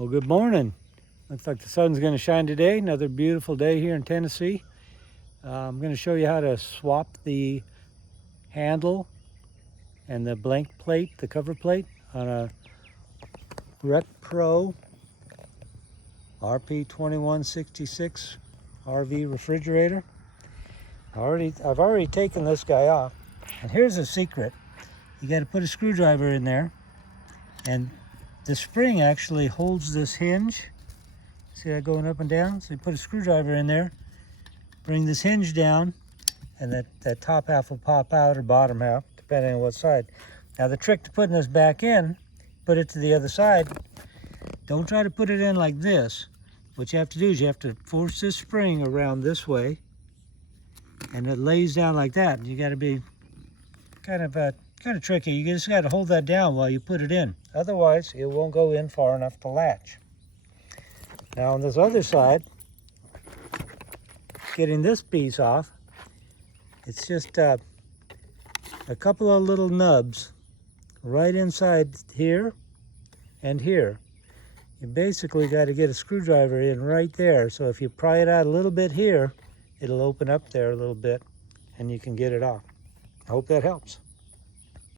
Well, good morning. Looks like the sun's going to shine today. Another beautiful day here in Tennessee. I'm going to show you how to swap the handle and the blank plate, the cover plate, on a RecPro RP-2166 RV refrigerator. I've already taken this guy off. And here's a secret. You got to put a screwdriver in there, and the spring actually holds this hinge. See that going up and down? So you put a screwdriver in there, bring this hinge down, and that top half will pop out, or bottom half, depending on what side. Now the trick to putting this back in, put it to the other side. Don't try to put it in like this. What you have to do is you have to force this spring around this way, and it lays down like that. You got to be kind of tricky. You just got to hold that down while you put it in. Otherwise, it won't go in far enough to latch. Now on this other side, getting this piece off, it's just a couple of little nubs right inside here and here. You basically got to get a screwdriver in right there. So if you pry it out a little bit here, it'll open up there a little bit and you can get it off. I hope that helps.